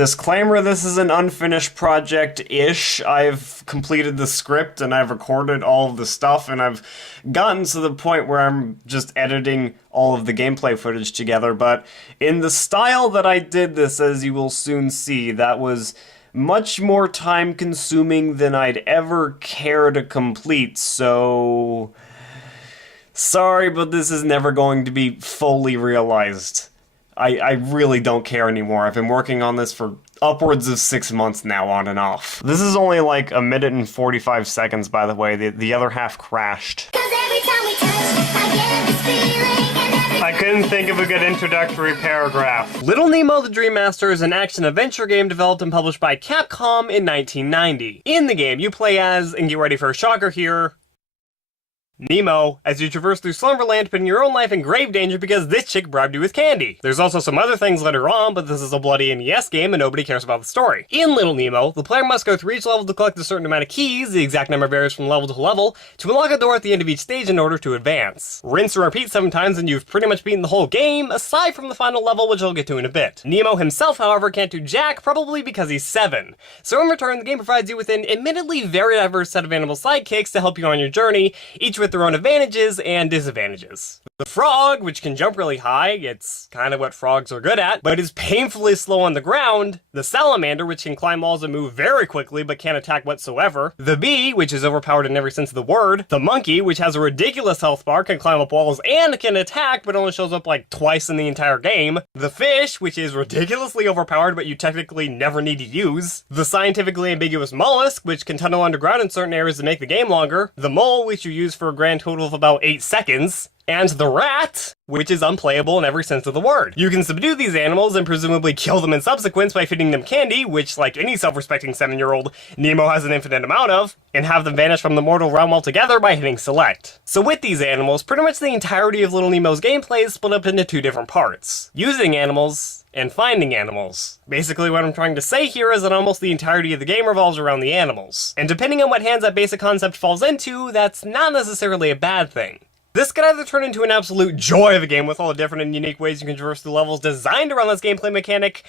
Disclaimer, this is an unfinished project-ish. I've completed the script and I've recorded all of the stuff and I've gotten to the point where I'm just editing all of the gameplay footage together, but in the style that I did this, as you will soon see, that was much more time-consuming than I'd ever care to complete, so... sorry, but this is never going to be fully realized. I really don't care anymore. I've been working on this for upwards of 6 months now, on and off. This is only like 1 minute and 45 seconds, by the way. The other half crashed. I couldn't think of a good introductory paragraph. Little Nemo the Dream Master is an action-adventure game developed and published by Capcom in 1990. In the game, you play as, and get ready for a shocker here, Nemo, as you traverse through Slumberland, putting your own life in grave danger because this chick bribed you with candy. There's also some other things later on, but this is a bloody NES game and nobody cares about the story. In Little Nemo, the player must go through each level to collect a certain amount of keys, the exact number varies from level to level, to unlock a door at the end of each stage in order to advance. Rinse and repeat 7 times and you've pretty much beaten the whole game, aside from the final level, which I'll get to in a bit. Nemo himself, however, can't do jack, probably because he's 7. So in return, the game provides you with an admittedly very diverse set of animal sidekicks to help you on your journey, each with their own advantages and disadvantages. The frog, which can jump really high, it's kind of what frogs are good at, but is painfully slow on the ground. The salamander, which can climb walls and move very quickly but can't attack whatsoever. The bee, which is overpowered in every sense of the word. The monkey, which has a ridiculous health bar, can climb up walls and can attack, but only shows up like twice in the entire game. The fish, which is ridiculously overpowered but you technically never need to use. The scientifically ambiguous mollusk, which can tunnel underground in certain areas to make the game longer. The mole, which you use for a grand total of about 8 seconds. And the rat, which is unplayable in every sense of the word. You can subdue these animals and presumably kill them in subsequence by feeding them candy, which, like any self-respecting 7-year-old, Nemo has an infinite amount of, and have them vanish from the mortal realm altogether by hitting select. So with these animals, pretty much the entirety of Little Nemo's gameplay is split up into 2 different parts. Using animals, and finding animals. Basically what I'm trying to say here is that almost the entirety of the game revolves around the animals. And depending on what hands that basic concept falls into, that's not necessarily a bad thing. This could either turn into an absolute joy of a game with all the different and unique ways you can traverse the levels designed around this gameplay mechanic,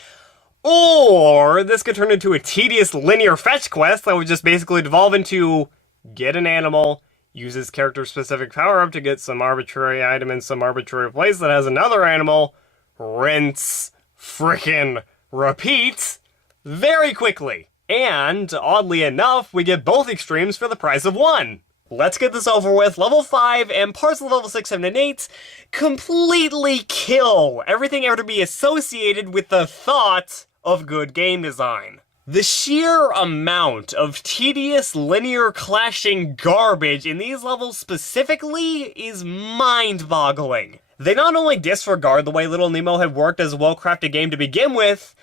or this could turn into a tedious linear fetch quest that would just basically devolve into get an animal, use its character-specific power-up to get some arbitrary item in some arbitrary place that has another animal, rinse, frickin' repeat, very quickly. And, oddly enough, we get both extremes for the price of one. Let's get this over with. Level 5 and parts of level 6, 7, and 8 completely kill everything ever to be associated with the thought of good game design. The sheer amount of tedious, linear, clashing garbage in these levels specifically is mind-boggling. They not only disregard the way Little Nemo had worked as a well-crafted game to begin with,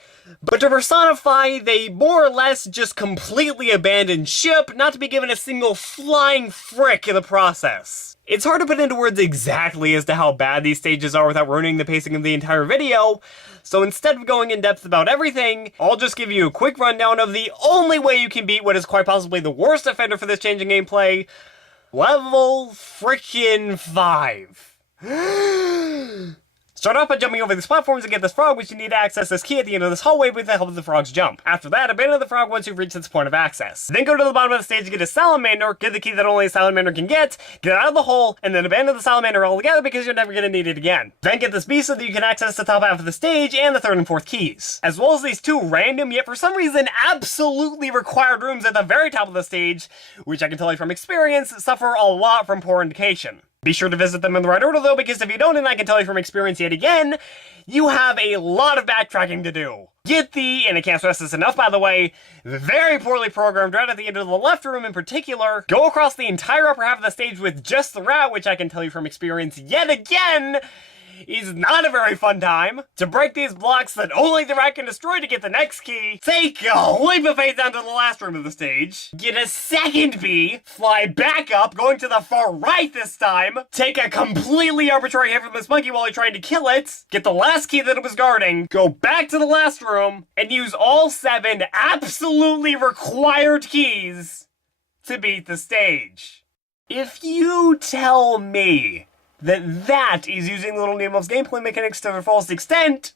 but to personify, they more or less just completely abandon ship, not to be given a single flying frick in the process. It's hard to put into words exactly as to how bad these stages are without ruining the pacing of the entire video, so instead of going in depth about everything, I'll just give you a quick rundown of the only way you can beat what is quite possibly the worst offender for this change in gameplay, level frickin' 5. Start off by jumping over these platforms and get this frog, which you need to access this key at the end of this hallway with the help of the frog's jump. After that, abandon the frog once you've reached this point of access. Then go to the bottom of the stage to get a salamander, get the key that only a salamander can get out of the hole, and then abandon the salamander altogether because you're never going to need it again. Then get this beast so that you can access the top half of the stage and the 3rd and 4th keys. As well as these 2 random, yet for some reason absolutely required rooms at the very top of the stage, which I can tell you from experience, suffer a lot from poor indication. Be sure to visit them in the right order though, because if you don't, and I can tell you from experience yet again, you have a lot of backtracking to do. Get the, and I can't stress this enough by the way, very poorly programmed right at the end of the left room in particular, go across the entire upper half of the stage with just the rat, which I can tell you from experience yet again, is not a very fun time. To break these blocks that only the rat can destroy to get the next key, take a leap of faith down to the last room of the stage, get a second bee, fly back up, going to the far right this time, take a completely arbitrary hit from this monkey while you're trying to kill it, get the last key that it was guarding, go back to the last room, and use all 7 absolutely required keys to beat the stage. If you tell me that is using Little Nemo's gameplay mechanics to their fullest extent,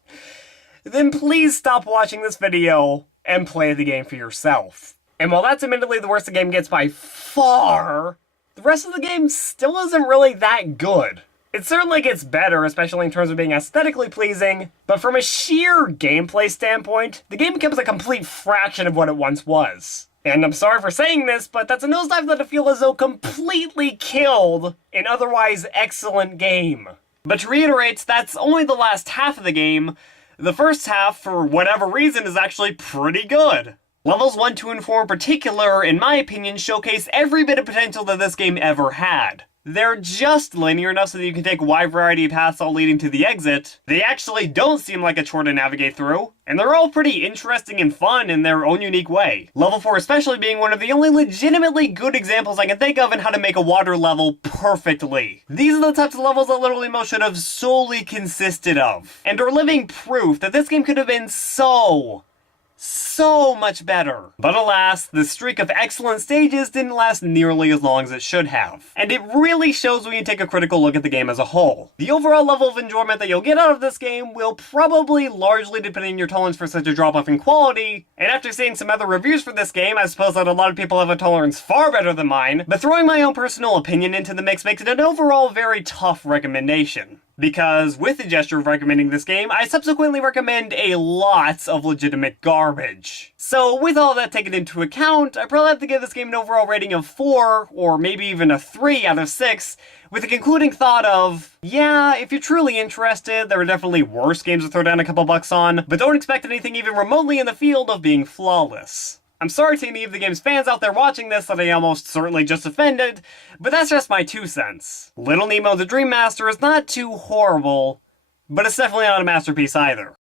then please stop watching this video and play the game for yourself. And while that's admittedly the worst the game gets by far, the rest of the game still isn't really that good. It certainly gets better, especially in terms of being aesthetically pleasing, but from a sheer gameplay standpoint, the game becomes a complete fraction of what it once was. And I'm sorry for saying this, but that's a nosedive that I feel as though completely killed an otherwise excellent game. But to reiterate, that's only the last half of the game. The first half, for whatever reason, is actually pretty good. Levels 1, 2, and 4 in particular, in my opinion, showcase every bit of potential that this game ever had. They're just linear enough so that you can take a wide variety of paths all leading to the exit. They actually don't seem like a chore to navigate through, and they're all pretty interesting and fun in their own unique way. Level 4 especially being one of the only legitimately good examples I can think of in how to make a water level perfectly. These are the types of levels that Little Nemo should have solely consisted of, and are living proof that this game could have been so much better. But alas, the streak of excellent stages didn't last nearly as long as it should have. And it really shows when you take a critical look at the game as a whole. The overall level of enjoyment that you'll get out of this game will probably largely depend on your tolerance for such a drop-off in quality, and after seeing some other reviews for this game, I suppose that a lot of people have a tolerance far better than mine, but throwing my own personal opinion into the mix makes it an overall very tough recommendation. Because with the gesture of recommending this game, I subsequently recommend a lot of legitimate garbage. So with all that taken into account, I probably have to give this game an overall rating of 4, or maybe even a 3 out of 6, with a concluding thought of, yeah, if you're truly interested, there are definitely worse games to throw down a couple bucks on, but don't expect anything even remotely in the field of being flawless. I'm sorry to any of the game's fans out there watching this that I almost certainly just offended, but that's just my 2 cents. Little Nemo the Dream Master is not too horrible, but it's definitely not a masterpiece either.